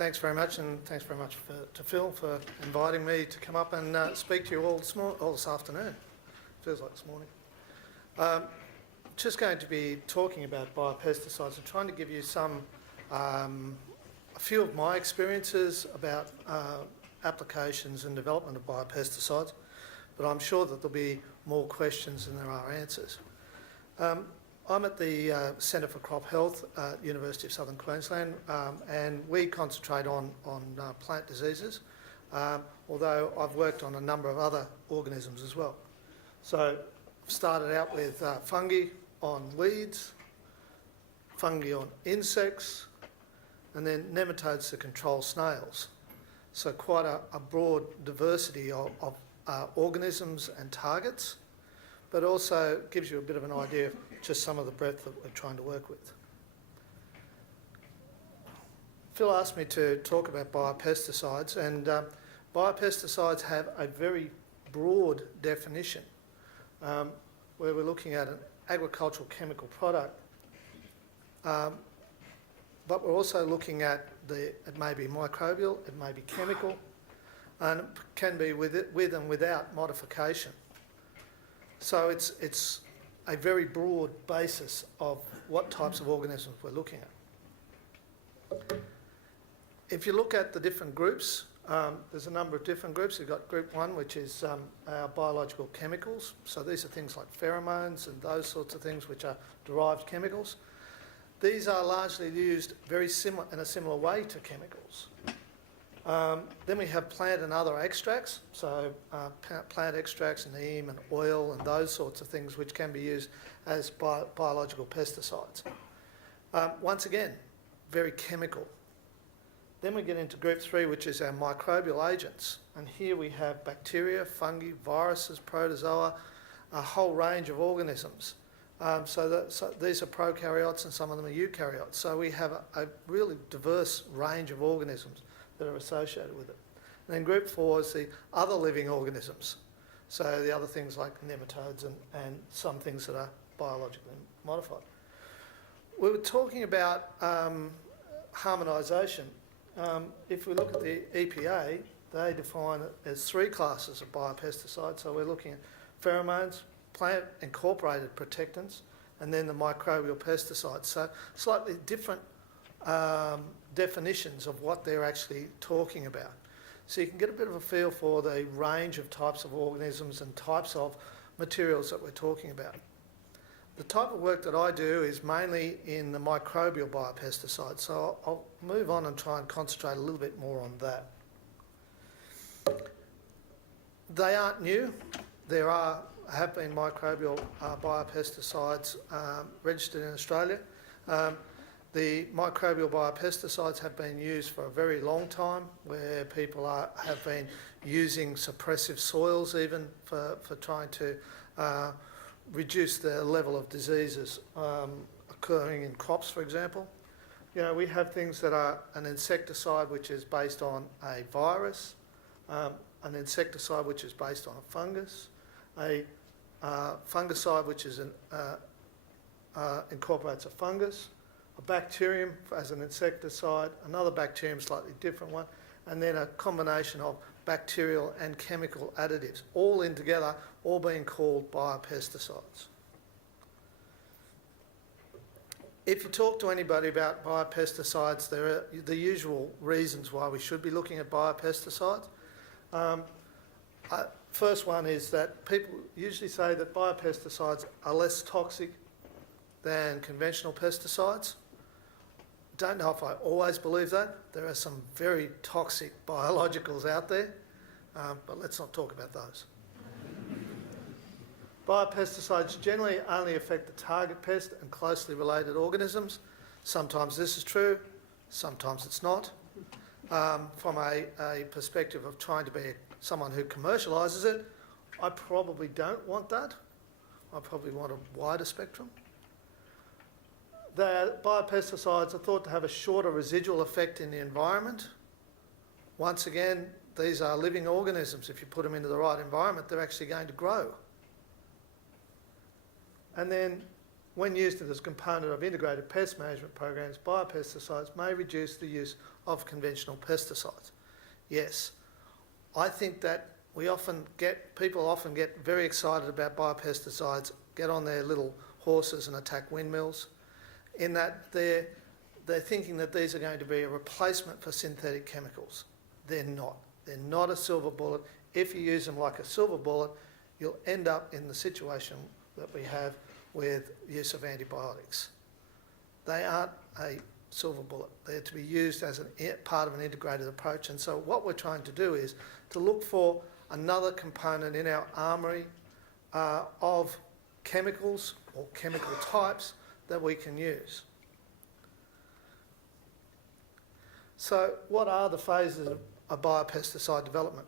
Thanks very much, and thanks very much to Phil for inviting me to come up and speak to you all this afternoon. Feels like this morning. Just going to be talking about biopesticides and trying to give you a few of my experiences about applications and development of biopesticides, but I'm sure that there'll be more questions than there are answers. I'm at the Centre for Crop Health at University of Southern Queensland, and we concentrate on plant diseases, although I've worked on a number of other organisms as well. So I've started out with fungi on weeds, fungi on insects, and then nematodes to control snails. So quite a broad diversity of organisms and targets, but also gives you a bit of an idea of just some of the breadth that we're trying to work with. Phil asked me to talk about biopesticides, and biopesticides have a very broad definition, where we're looking at an agricultural chemical product, but we're also looking at it may be microbial, it may be chemical, and it can be with and without modification. So it's a very broad basis of what types of organisms we're looking at. If you look at the different groups, there's a number of different groups. You've got group 1, which is our biological chemicals. So these are things like pheromones and those sorts of things, which are derived chemicals. These are largely used in a similar way to chemicals. Then we have plant and other extracts, so plant extracts, neem and oil and those sorts of things which can be used as biological pesticides. Once again, very chemical. Then we get into group 3, which is our microbial agents, and here we have bacteria, fungi, viruses, protozoa, a whole range of organisms. So these are prokaryotes and some of them are eukaryotes. So we have a really diverse range of organisms that are associated with it. And then group 4 is the other living organisms. So the other things like nematodes and some things that are biologically modified. We were talking about harmonisation. If we look at the EPA, they define it as 3 classes of biopesticides. So we're looking at pheromones, plant incorporated protectants, and then the microbial pesticides. So slightly different definitions of what they're actually talking about. So you can get a bit of a feel for the range of types of organisms and types of materials that we're talking about. The type of work that I do is mainly in the microbial biopesticides, so I'll move on and try and concentrate a little bit more on that. They aren't new. There have been microbial biopesticides registered in Australia. The microbial biopesticides have been used for a very long time, where people have been using suppressive soils even for trying to reduce the level of diseases occurring in crops, for example. You know, we have things that are an insecticide which is based on a virus, an insecticide which is based on a fungus, a fungicide which is incorporates a fungus, a bacterium as an insecticide, another bacterium, slightly different one, and then a combination of bacterial and chemical additives, all in together, all being called biopesticides. If you talk to anybody about biopesticides, there are the usual reasons why we should be looking at biopesticides. First one is that people usually say that biopesticides are less toxic than conventional pesticides. Don't know if I always believe that. There are some very toxic biologicals out there, but let's not talk about those. Biopesticides generally only affect the target pest and closely related organisms. Sometimes this is true, sometimes it's not. From a perspective of trying to be someone who commercialises it, I probably don't want that. I probably want a wider spectrum. The biopesticides are thought to have a shorter residual effect in the environment. Once again, these are living organisms. If you put them into the right environment, they're actually going to grow. And then when used as a component of integrated pest management programs, biopesticides may reduce the use of conventional pesticides. Yes, I think that people often get very excited about biopesticides, get on their little horses and attack windmills, in that they're thinking that these are going to be a replacement for synthetic chemicals. They're not. They're not a silver bullet. If you use them like a silver bullet, you'll end up in the situation that we have with use of antibiotics. They aren't a silver bullet. They're to be used as part of an integrated approach. And so what we're trying to do is to look for another component in our armoury of chemicals or chemical types that we can use. So what are the phases of biopesticide development?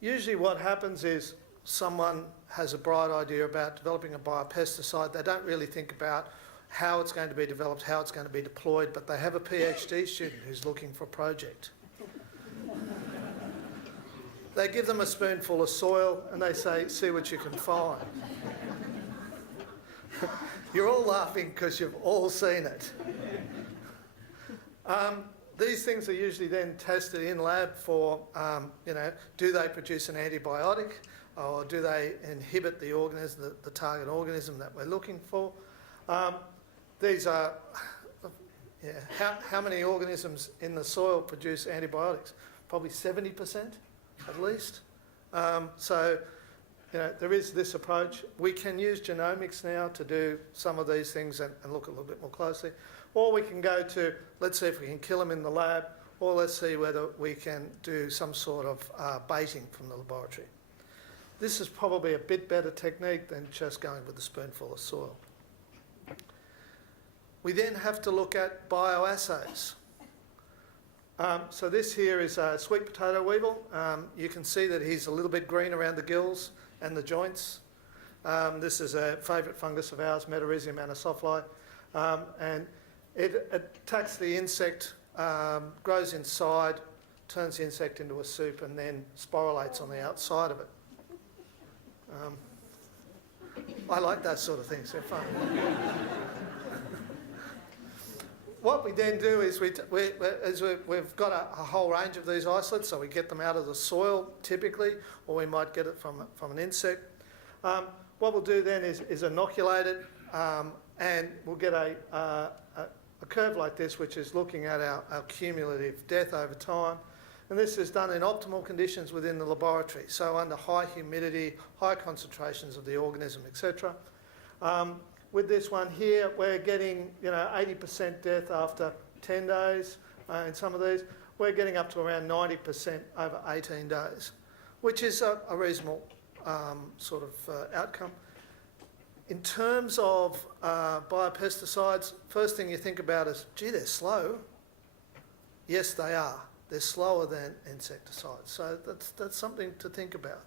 Usually what happens is someone has a bright idea about developing a biopesticide. They don't really think about how it's going to be developed, how it's going to be deployed, but they have a PhD student who's looking for a project. They give them a spoonful of soil and they say, see what you can find. You're all laughing because you've all seen it. These things are usually then tested in lab for, do they produce an antibiotic or do they inhibit the organism, the target organism that we're looking for? These are, how many organisms in the soil produce antibiotics? Probably 70% at least. There is this approach. We can use genomics now to do some of these things and look a little bit more closely. Or we can go to, let's see if we can kill them in the lab, or let's see whether we can do some sort of baiting from the laboratory. This is probably a bit better technique than just going with a spoonful of soil. We then have to look at bioassays. So this here is a sweet potato weevil. You can see that he's a little bit green around the gills and the joints. This is a favourite fungus of ours, Metarhizium anasophili. And it attacks the insect, grows inside, turns the insect into a soup and then sporulates on the outside of it. I like those sort of things, they're fun. What we then do is we've got a whole range of these isolates, so we get them out of the soil typically, or we might get it from an insect. What we'll do then is inoculate it, and we'll get a curve like this, which is looking at our cumulative death over time. And this is done in optimal conditions within the laboratory, so under high humidity, high concentrations of the organism, etc. With this one here, we're getting 80% death after 10 days. In some of these, we're getting up to around 90% over 18 days, which is a reasonable sort of outcome. In terms of biopesticides, first thing you think about is, gee, they're slow. Yes, they are. They're slower than insecticides, so that's something to think about.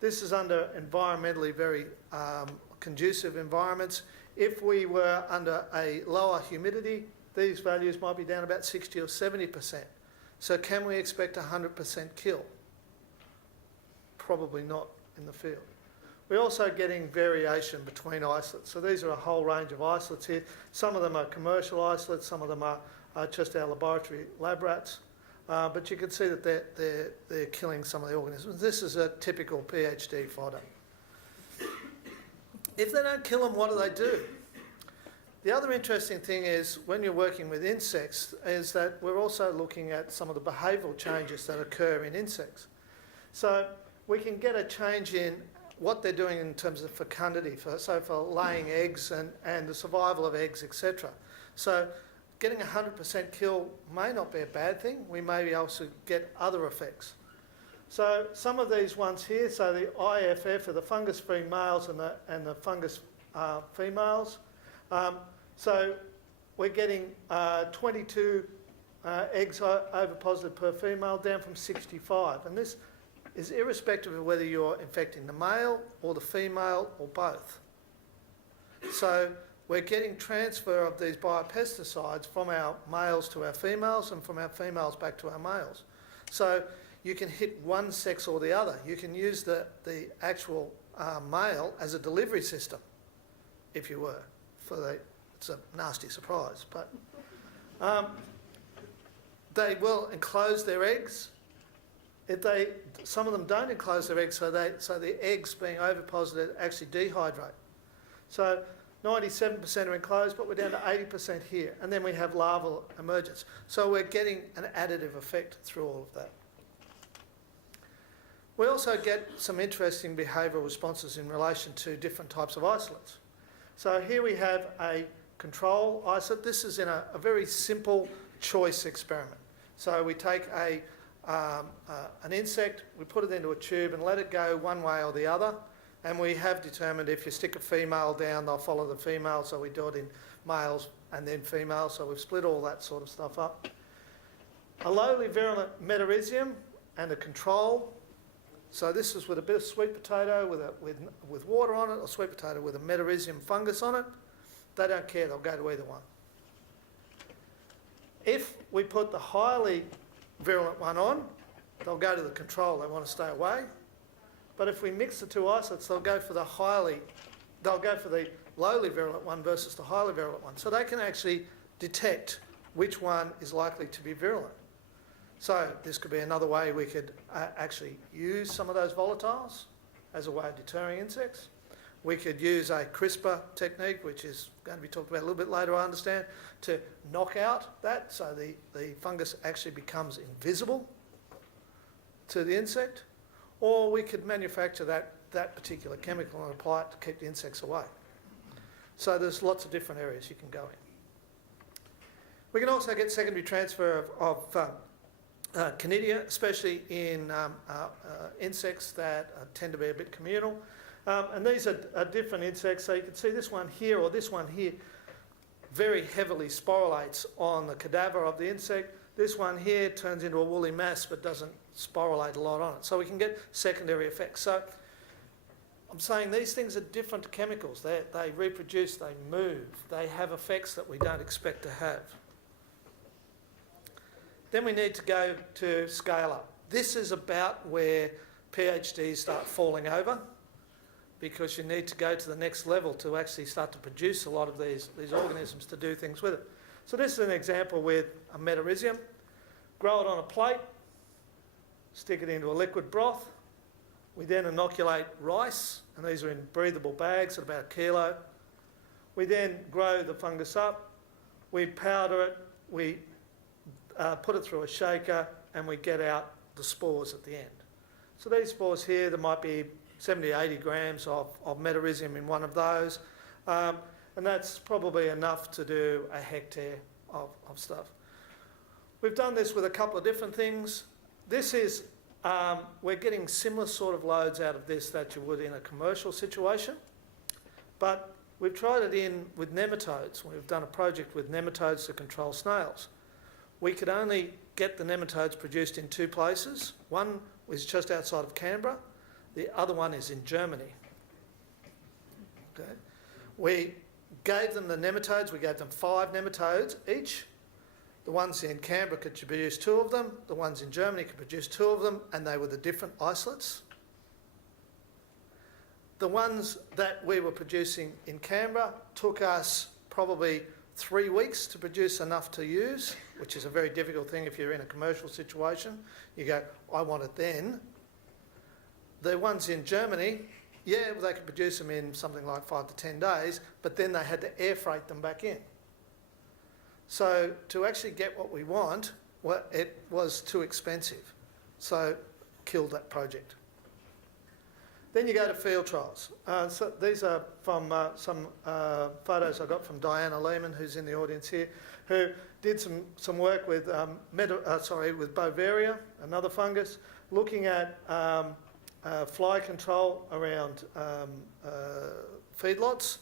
This is under environmentally very conducive environments. If we were under a lower humidity, these values might be down about 60 or 70%. So can we expect 100% kill? Probably not in the field. We're also getting variation between isolates. So these are a whole range of isolates here. Some of them are commercial isolates, some of them are just our laboratory lab rats. But you can see that they're killing some of the organisms. This is a typical PhD fodder. If they don't kill them, what do they do? The other interesting thing is, when you're working with insects, is that we're also looking at some of the behavioural changes that occur in insects. So we can get a change in what they're doing in terms of fecundity, for laying eggs and the survival of eggs, etc. So getting 100% kill may not be a bad thing. We may also get other effects. So some of these ones here, so the IFF are the fungus-free males and the fungus females. So we're getting 22 eggs oviposited per female, down from 65. And this is irrespective of whether you're infecting the male or the female or both. So we're getting transfer of these biopesticides from our males to our females and from our females back to our males. So you can hit one sex or the other. You can use the actual male as a delivery system. if you were. It's a nasty surprise, but they will enclose their eggs. Some of them don't enclose their eggs, so the eggs being oviposited actually dehydrate. So 97% are enclosed, but we're down to 80% here, and then we have larval emergence. So we're getting an additive effect through all of that. We also get some interesting behavioural responses in relation to different types of isolates. So here we have a control isolate. This is in a very simple choice experiment. So we take an insect, we put it into a tube and let it go one way or the other, and we have determined if you stick a female down, they'll follow the female, so we do it in males and then females, so we've split all that sort of stuff up. A lowly virulent metarhizium and a control. So this is with a bit of sweet potato with water on it, or sweet potato with a metarhizium fungus on it. They don't care, they'll go to either one. If we put the highly virulent one on, they'll go to the control, they want to stay away. But if we mix the two isolates, they'll go for the lowly virulent one versus the highly virulent one. So they can actually detect which one is likely to be virulent. So this could be another way we could actually use some of those volatiles as a way of deterring insects. We could use a CRISPR technique, which is going to be talked about a little bit later, I understand, to knock out that so the fungus actually becomes invisible to the insect. Or we could manufacture that particular chemical and apply it to keep the insects away. So there's lots of different areas you can go in. We can also get secondary transfer of conidia, especially in insects that tend to be a bit communal. And these are different insects. So you can see this one here or this one here very heavily sporulates on the cadaver of the insect. This one here turns into a woolly mass but doesn't sporulate a lot on it. So we can get secondary effects. So I'm saying these things are different chemicals. They reproduce, they move, they have effects that we don't expect to have. Then we need to go to scale up. This is about where PhDs start falling over, because you need to go to the next level to actually start to produce a lot of these organisms to do things with it. So this is an example with a metarhizium. Grow it on a plate, stick it into a liquid broth. We then inoculate rice, and these are in breathable bags at about 1 kilo. We then grow the fungus up, we powder it, we put it through a shaker, and we get out the spores at the end. So these spores here, there might be 70, 80 grams of metarhizium in one of those. And that's probably enough to do a hectare of stuff. We've done this with a couple of different things. This is, we're getting similar sort of loads out of this that you would in a commercial situation. But we've tried it in with nematodes. We've done a project with nematodes to control snails. We could only get the nematodes produced in 2 places. One was just outside of Canberra. The other one is in Germany. Okay. We gave them the nematodes. We gave them 5 nematodes each. The ones in Canberra could produce 2 of them. The ones in Germany could produce 2 of them, and they were the different isolates. The ones that we were producing in Canberra took us probably 3 weeks to produce enough to use, which is a very difficult thing if you're in a commercial situation. You go, I want it then. The ones in Germany, yeah, they could produce them in something like 5 to 10 days, but then they had to air freight them back in. So to actually get what we want, well, it was too expensive. So killed that project. Then you go to field trials. So these are from some photos I got from Diana Lehman, who's in the audience here, who did some work with with Bovaria, another fungus, looking at fly control around feedlots.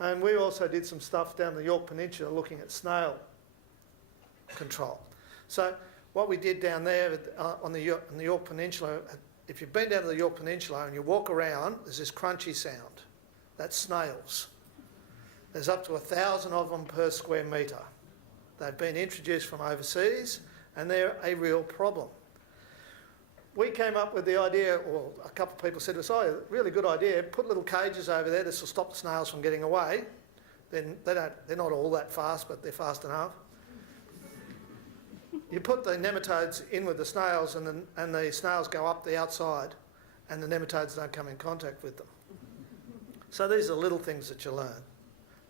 And we also did some stuff down the York Peninsula looking at snail control. So what we did down there on the York Peninsula, if you've been down to the York Peninsula and you walk around, there's this crunchy sound. That's snails. There's up to 1,000 of them per square metre. They've been introduced from overseas and they're a real problem. we came up with the idea, or a couple of people said to us, oh, really good idea, put little cages over there, this will stop the snails from getting away. Then they're not all that fast, but they're fast enough. You put the nematodes in with the snails, and the snails go up the outside, and the nematodes don't come in contact with them. So these are little things that you learn.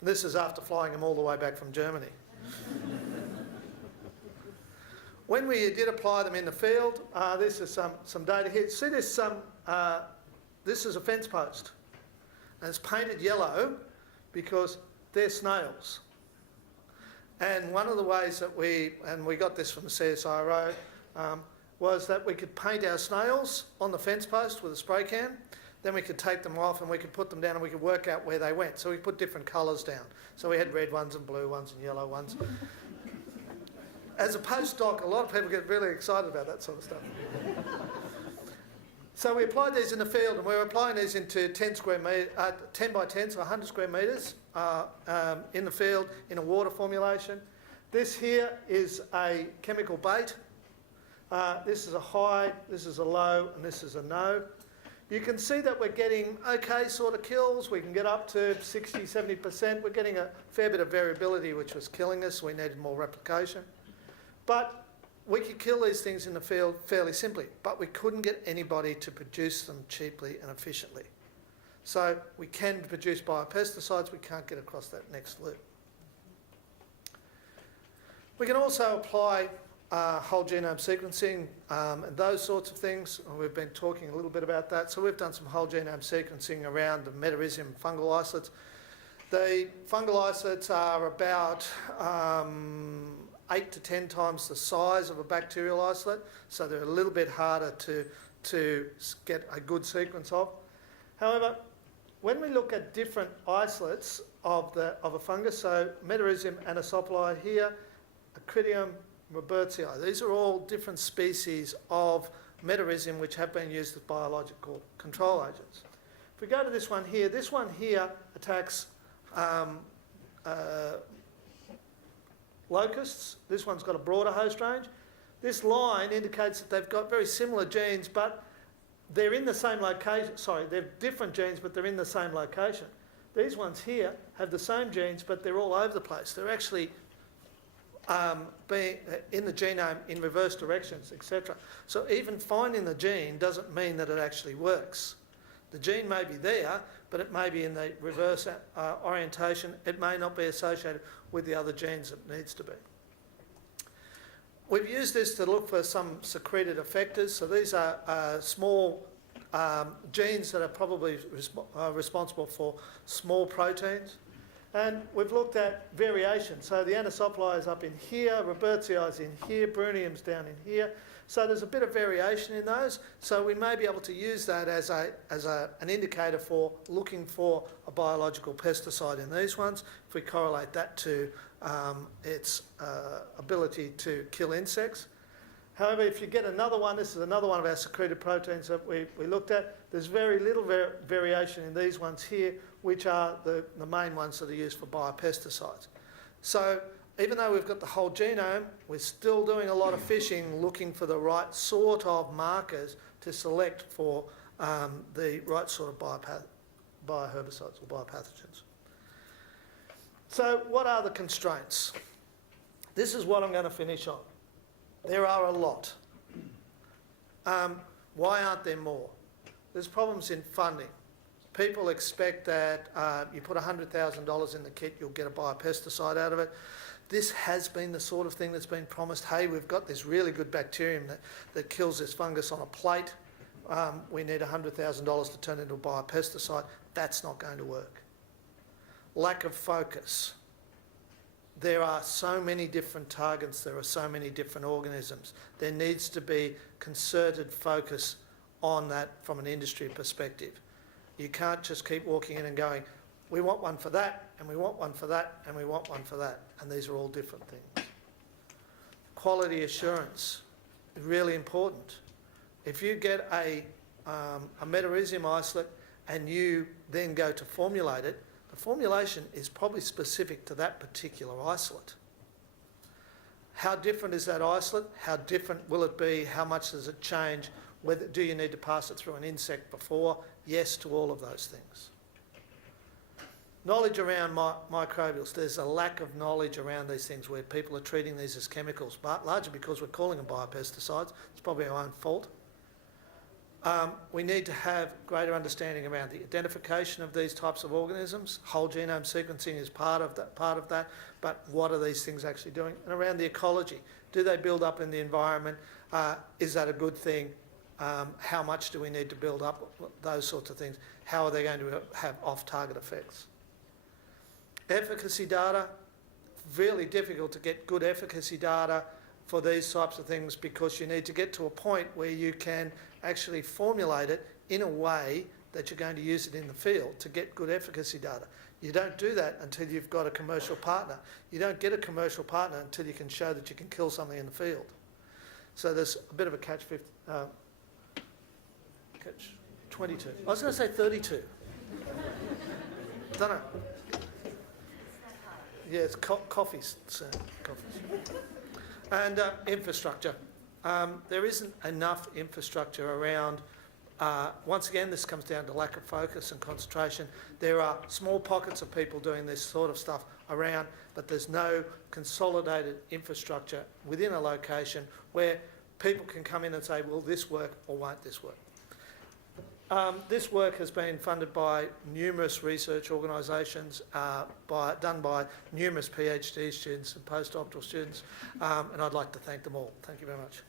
This is after flying them all the way back from Germany. When we did apply them in the field, this is some data here. See this? This is a fence post, and it's painted yellow because they're snails. And one of the ways that we got this from the CSIRO, was that we could paint our snails on the fence post with a spray can. Then we could take them off and we could put them down and we could work out where they went. So we put different colours down. So we had red ones and blue ones and yellow ones. As a postdoc, a lot of people get really excited about that sort of stuff. So we applied these in the field, and we were applying these into 10 by 10, so 100 square metres in the field in a water formulation. This here is a chemical bait. This is a high, this is a low, and this is a no. You can see that we're getting okay sort of kills. We can get up to 60, 70%. We're getting a fair bit of variability, which was killing us. We needed more replication. But we could kill these things in the field fairly simply, but we couldn't get anybody to produce them cheaply and efficiently. So we can produce biopesticides, we can't get across that next loop. We can also apply whole genome sequencing and those sorts of things. We've been talking a little bit about that. So we've done some whole genome sequencing around the metarhizium fungal isolates. The fungal isolates are about 8 to 10 times the size of a bacterial isolate, so they're a little bit harder to get a good sequence of. However, when we look at different isolates of a fungus, so metarhizium anisopoli here, Acridium robertsii, these are all different species of metarhizium which have been used as biological control agents. If we go to this one here attacks locusts. This one's got a broader host range. This line indicates that they've got very similar genes, but they're in the same location. Sorry, they're different genes, but they're in the same location. These ones here have the same genes, but they're all over the place. They're actually being in the genome in reverse directions, etc. So even finding the gene doesn't mean that it actually works. The gene may be there, but it may be in the reverse orientation. It may not be associated with the other genes that it needs to be. We've used this to look for some secreted effectors. So these are small genes that are probably responsible for small proteins. And we've looked at variation. So the anisopoli is up in here, robertsii is in here, brunium's down in here. So there's a bit of variation in those. So we may be able to use that as an indicator for looking for a biological pesticide in these ones, if we correlate that to its ability to kill insects. However, if you get another one, this is another one of our secreted proteins that we looked at, there's very little variation in these ones here, which are the main ones that are used for biopesticides. So even though we've got the whole genome, we're still doing a lot of fishing looking for the right sort of markers to select for the right sort of bioherbicides or biopathogens. So what are the constraints? This is what I'm going to finish on. There are a lot. Why aren't there more? There's problems in funding. People expect that you put $100,000 in the kit, you'll get a biopesticide out of it. This has been the sort of thing that's been promised. Hey, we've got this really good bacterium that kills this fungus on a plate. We need $100,000 to turn into a biopesticide. That's not going to work. Lack of focus. There are so many different targets. There are so many different organisms. There needs to be concerted focus on that from an industry perspective. You can't just keep walking in and going, we want one for that, and we want one for that, and we want one for that. And these are all different things. Quality assurance is really important. If you get a metarhizium isolate and you then go to formulate it, the formulation is probably specific to that particular isolate. How different is that isolate? How different will it be? How much does it change Do you need to pass it through an insect before? Yes to all of those things. Knowledge around microbials. There's a lack of knowledge around these things where people are treating these as chemicals, but largely because we're calling them biopesticides. It's probably our own fault. We need to have greater understanding around the identification of these types of organisms. Whole genome sequencing is part of that, but what are these things actually doing? And around the ecology. Do they build up in the environment? Is that a good thing? How much do we need to build up? Those sorts of things. How are they going to have off-target effects? Efficacy data. Really difficult to get good efficacy data for these types of things because you need to get to a point where you can actually formulate it in a way that you're going to use it in the field to get good efficacy data. You don't do that until you've got a commercial partner. You don't get a commercial partner until you can show that you can kill something in the field. So there's a bit of a catch 22. I was going to say 32. I don't know. Yeah, it's coffees. And infrastructure. There isn't enough infrastructure around. Once again, this comes down to lack of focus and concentration. There are small pockets of people doing this sort of stuff around, but there's no consolidated infrastructure within a location where people can come in and say, will this work or won't this work? This work has been funded by numerous research organisations, done by numerous PhD students and postdoctoral students, and I'd like to thank them all. Thank you very much.